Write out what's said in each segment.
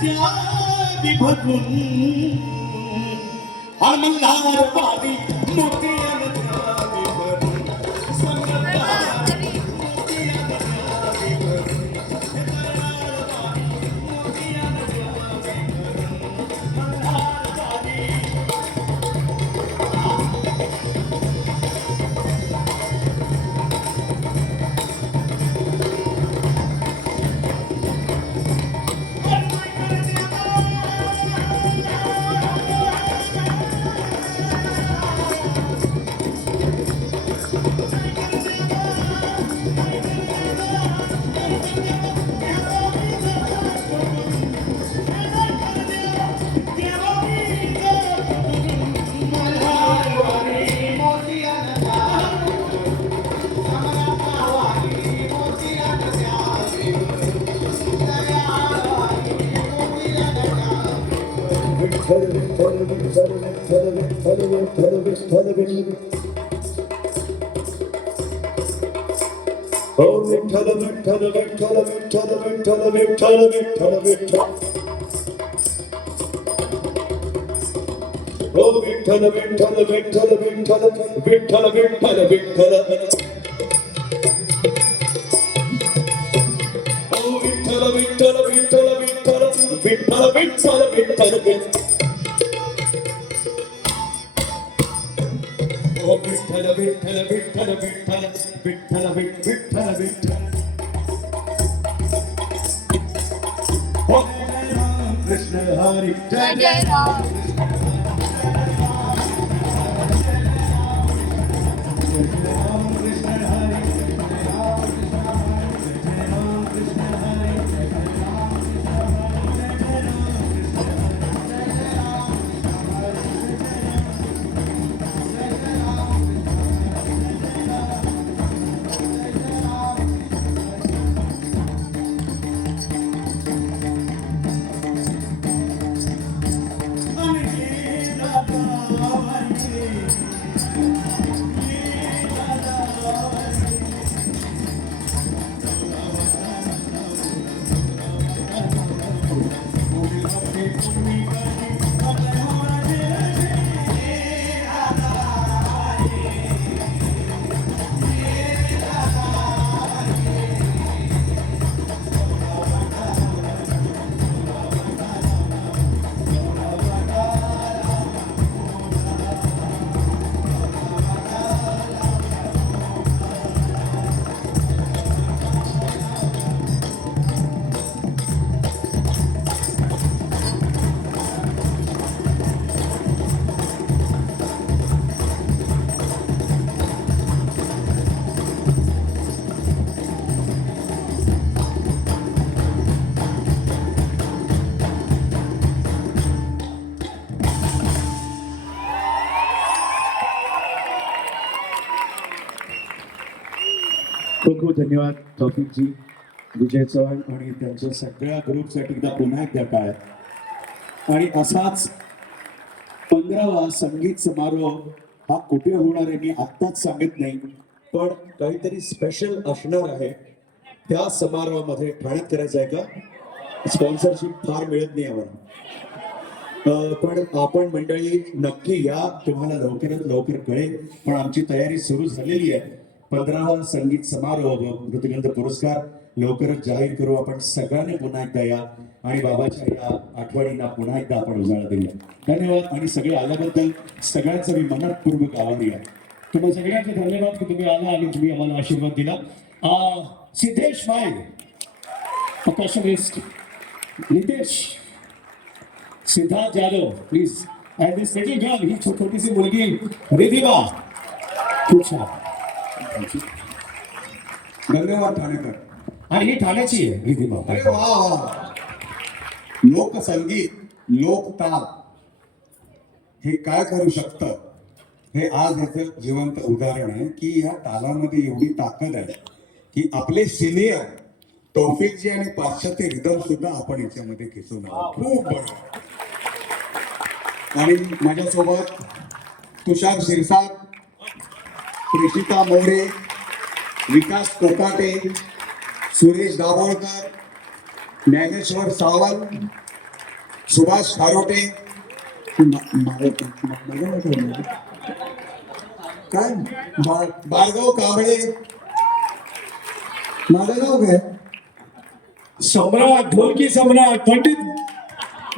त्यागी भरून मल्हार वारी मोतियान त्यागी भरून समजदारी मोतियान त्यागी भरून मल्हार वारी मोतियान त्यागी भरून मल्हार वारी Oh, Vitthal Vitthal Vitthal Vitthal Vitthal Vitthal Vitthal Vitthal Oh, Vitthal Vitthal Vitthal Vitthal Vitthal Vitthal Vitthal Oh, Vitthal Vitthal Vitthal Vitthal Vitthal Vitthal Vitthal Vitthal Oh, Vitthal Vitthal Vitthal Vitthal Vitthal Vitthal Vitthal Oh, Krishna Hari जय जय राम खूप खूप धन्यवाद टॉपिकजी विजय चव्हाण आणि त्यांच्या सगळ्या ग्रुपसाठी एकदा पुन्हा एकदा टाळ्या. आणि असाच 15वा संगीत समारोह हा कुठे होणार आहे मी आत्ताच सांगत नाही, पण काहीतरी स्पेशल असणार आहे. त्या समारोहामध्ये ठाण्यात करायचं आहे का? स्पॉन्सरशिप फार मिळत नाही आम्हाला, पण आपण मंडळी नक्की या, तुम्हाला लवकरात लवकर कळेल. पण आमची तयारी सुरू झालेली आहे. 15वा संगीत समारोह मृत्युगंध पुरस्कार लवकरच जाहीर करू. आपण सगळ्यांनी पुन्हा एकदा या आणि बाबाच्या या आठवणींना पुन्हा एकदा आपण उजाळा देऊया. धन्यवाद आणि सगळे आल्याबद्दल सगळ्यांचं मी मनपूर्वक आभारी आहे. तुम्हा सगळ्यांचे धन्यवाद की तुम्ही आला आणि तुम्ही आम्हाला आशीर्वाद दिला. सिद्धेश भाई percussionist, Nitesh, Siddharth Yadav please, and this little girl, ही छोटीशी मुलगी रिधिमा. खूप छान, धन्यवाद ठाणेकर. आणि ही ठाण्याची आहे रिधिमा. अरे वा वा. लोकसंगीत, लोकताल हे काय करू शकतं हे आज याचं जिवंत उदाहरण आहे की या तालामध्ये एवढी ताकद आहे की आपले सिनियर तौफिकजी आणि पाश्चात्य रिदम सुद्धा आपण याच्यामध्ये खेचून आहोत. खूप बरं. आणि माझ्यासोबत तुषार शिरसाट, प्रेषिता मोरे, विकास कोकाटे, सुरेश दाभोळकर, ज्ञानेश्वर सावंत, सुभाष खारोटे काय भार्गव कांबळे. माझं नाव काय? सम्राट, ढोलकी सम्राट पंडित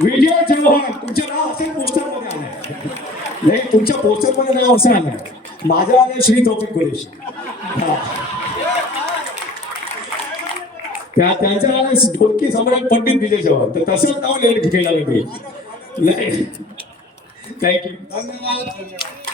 विजय चव्हाण. तुमचं नाव असेल पोस्टर मध्ये आलंय. नाही, तुमच्या पोस्टर मध्ये नाव असं आलंय. माझं आलंय श्री तौफिक कुरेशी. हा. त्यांचं आलंय ढोलकी सम्राट पंडित विजय चव्हाण. तर तसंच नाव लिहिलं केलं मी. नाही, थँक्यू. धन्यवाद.